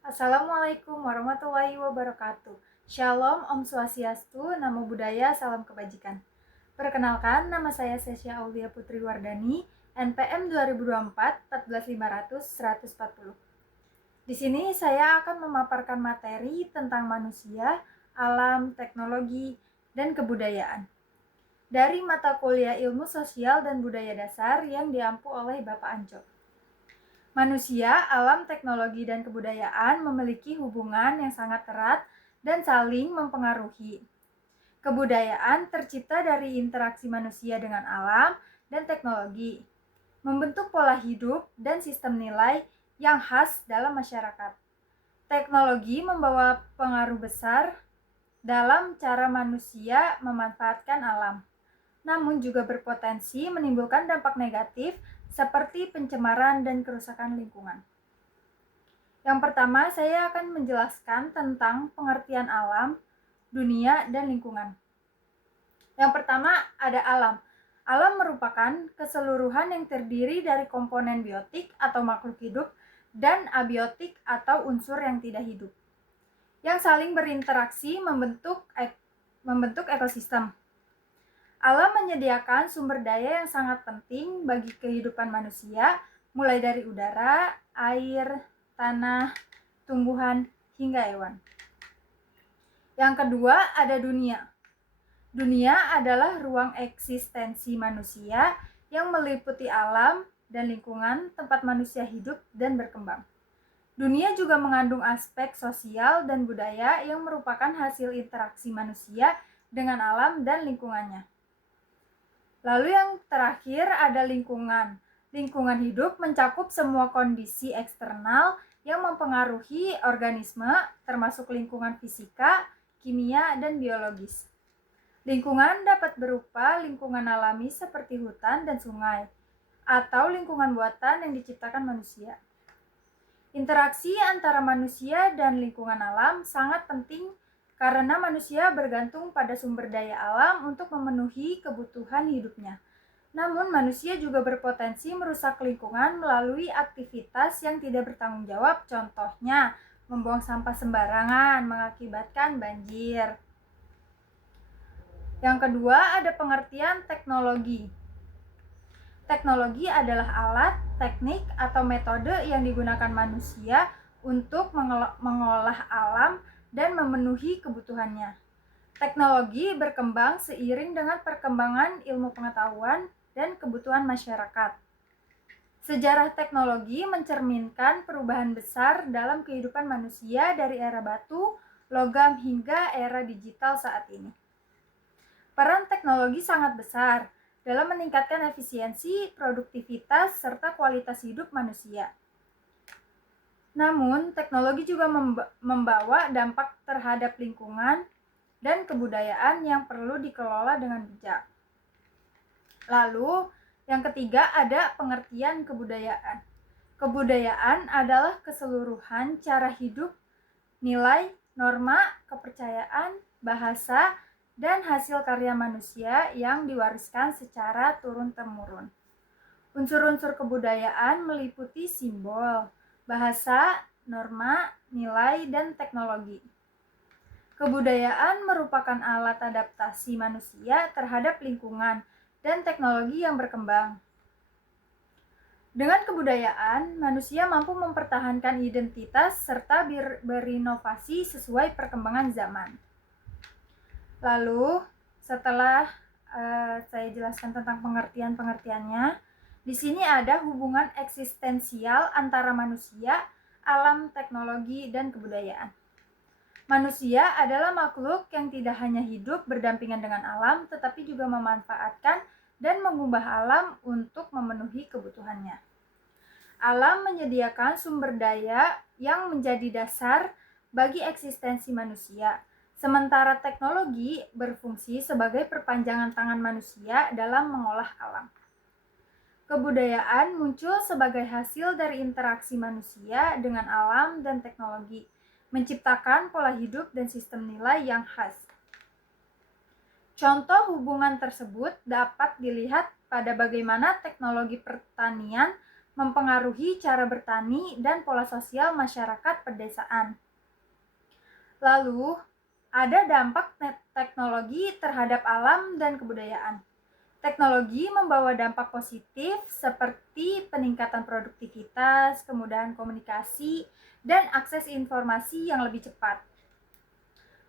Assalamualaikum warahmatullahi wabarakatuh. Shalom, Om Swastiastu, Namo Buddhaya, Salam Kebajikan. Perkenalkan, nama saya Sesya Aulia Putri Wardani, NPM 2024 14500 140. Di sini saya akan memaparkan materi tentang manusia, alam, teknologi, dan kebudayaan dari mata kuliah Ilmu Sosial dan Budaya Dasar yang diampu oleh Bapak Anco. Manusia, alam, teknologi, dan kebudayaan memiliki hubungan yang sangat erat dan saling mempengaruhi. Kebudayaan tercipta dari interaksi manusia dengan alam dan teknologi, membentuk pola hidup dan sistem nilai yang khas dalam masyarakat. Teknologi membawa pengaruh besar dalam cara manusia memanfaatkan alam, namun juga berpotensi menimbulkan dampak negatif seperti pencemaran dan kerusakan lingkungan. Yang pertama, saya akan menjelaskan tentang pengertian alam, dunia, dan lingkungan. Yang pertama, ada alam. Alam merupakan keseluruhan yang terdiri dari komponen biotik atau makhluk hidup dan abiotik atau unsur yang tidak hidup, yang saling berinteraksi membentuk ekosistem. Alam menyediakan sumber daya yang sangat penting bagi kehidupan manusia, mulai dari udara, air, tanah, tumbuhan, hingga hewan. Yang kedua, ada dunia. Dunia adalah ruang eksistensi manusia yang meliputi alam dan lingkungan tempat manusia hidup dan berkembang. Dunia juga mengandung aspek sosial dan budaya yang merupakan hasil interaksi manusia dengan alam dan lingkungannya. Lalu yang terakhir ada lingkungan. Lingkungan hidup mencakup semua kondisi eksternal yang mempengaruhi organisme, termasuk lingkungan fisika, kimia, dan biologis. Lingkungan dapat berupa lingkungan alami seperti hutan dan sungai, atau lingkungan buatan yang diciptakan manusia. Interaksi antara manusia dan lingkungan alam sangat penting karena manusia bergantung pada sumber daya alam untuk memenuhi kebutuhan hidupnya. Namun, manusia juga berpotensi merusak lingkungan melalui aktivitas yang tidak bertanggung jawab, contohnya membuang sampah sembarangan mengakibatkan banjir. Yang kedua, ada pengertian teknologi. Teknologi adalah alat, teknik, atau metode yang digunakan manusia untuk mengolah alam dan memenuhi kebutuhannya. Teknologi berkembang seiring dengan perkembangan ilmu pengetahuan dan kebutuhan masyarakat. Sejarah teknologi mencerminkan perubahan besar dalam kehidupan manusia dari era batu, logam, hingga era digital saat ini. Peran teknologi sangat besar dalam meningkatkan efisiensi, produktivitas, serta kualitas hidup manusia. Namun, teknologi juga membawa dampak terhadap lingkungan dan kebudayaan yang perlu dikelola dengan bijak. Lalu, yang ketiga ada pengertian kebudayaan. Kebudayaan adalah keseluruhan cara hidup, nilai, norma, kepercayaan, bahasa, dan hasil karya manusia yang diwariskan secara turun-temurun. Unsur-unsur kebudayaan meliputi simbol, bahasa, norma, nilai, dan teknologi. Kebudayaan merupakan alat adaptasi manusia terhadap lingkungan dan teknologi yang berkembang. Dengan kebudayaan, manusia mampu mempertahankan identitas serta berinovasi sesuai perkembangan zaman. Lalu, setelah saya jelaskan tentang pengertiannya, di sini ada hubungan eksistensial antara manusia, alam, teknologi, dan kebudayaan. Manusia adalah makhluk yang tidak hanya hidup berdampingan dengan alam, tetapi juga memanfaatkan dan mengubah alam untuk memenuhi kebutuhannya. Alam menyediakan sumber daya yang menjadi dasar bagi eksistensi manusia, sementara teknologi berfungsi sebagai perpanjangan tangan manusia dalam mengolah alam. Kebudayaan muncul sebagai hasil dari interaksi manusia dengan alam dan teknologi, menciptakan pola hidup dan sistem nilai yang khas. Contoh hubungan tersebut dapat dilihat pada bagaimana teknologi pertanian mempengaruhi cara bertani dan pola sosial masyarakat pedesaan. Lalu, ada dampak teknologi terhadap alam dan kebudayaan. Teknologi membawa dampak positif seperti peningkatan produktivitas, kemudahan komunikasi, dan akses informasi yang lebih cepat.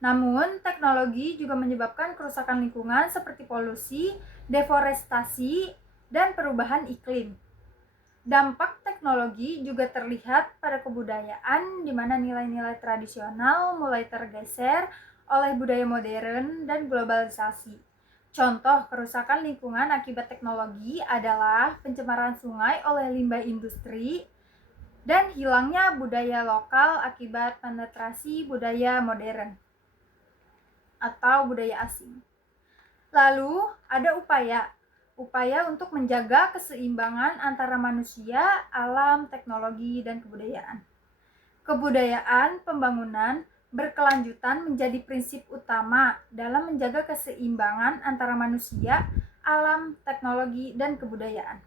Namun, teknologi juga menyebabkan kerusakan lingkungan seperti polusi, deforestasi, dan perubahan iklim. Dampak teknologi juga terlihat pada kebudayaan di mana nilai-nilai tradisional mulai tergeser oleh budaya modern dan globalisasi. Contoh kerusakan lingkungan akibat teknologi adalah pencemaran sungai oleh limbah industri dan hilangnya budaya lokal akibat penetrasi budaya modern atau budaya asing. Lalu ada upaya untuk menjaga keseimbangan antara manusia, alam, teknologi, dan kebudayaan. Kebudayaan pembangunan berkelanjutan menjadi prinsip utama dalam menjaga keseimbangan antara manusia, alam, teknologi, dan kebudayaan.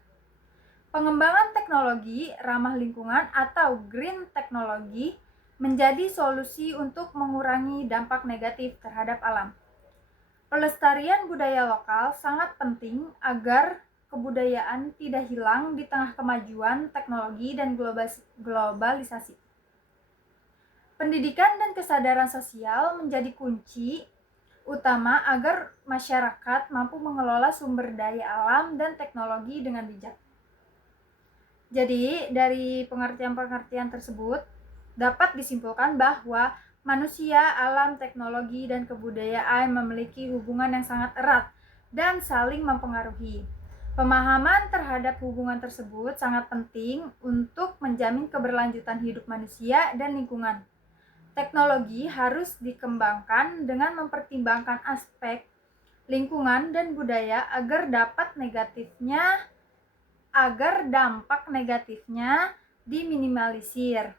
Pengembangan teknologi ramah lingkungan atau green technology menjadi solusi untuk mengurangi dampak negatif terhadap alam. Pelestarian budaya lokal sangat penting agar kebudayaan tidak hilang di tengah kemajuan teknologi dan globalisasi. Pendidikan dan kesadaran sosial menjadi kunci utama agar masyarakat mampu mengelola sumber daya alam dan teknologi dengan bijak. Jadi, dari pengertian-pengertian tersebut dapat disimpulkan bahwa manusia, alam, teknologi, dan kebudayaan memiliki hubungan yang sangat erat dan saling mempengaruhi. Pemahaman terhadap hubungan tersebut sangat penting untuk menjamin keberlanjutan hidup manusia dan lingkungan. Teknologi harus dikembangkan dengan mempertimbangkan aspek lingkungan dan budaya agar dampak negatifnya diminimalisir.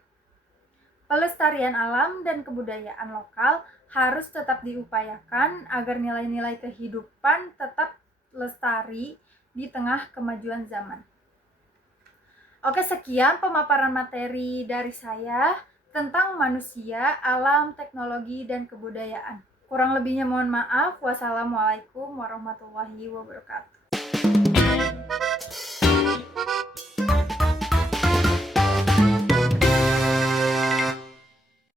Pelestarian alam dan kebudayaan lokal harus tetap diupayakan agar nilai-nilai kehidupan tetap lestari di tengah kemajuan zaman. Oke, sekian pemaparan materi dari saya tentang manusia, alam, teknologi, dan kebudayaan. Kurang lebihnya mohon maaf. Wassalamualaikum warahmatullahi wabarakatuh.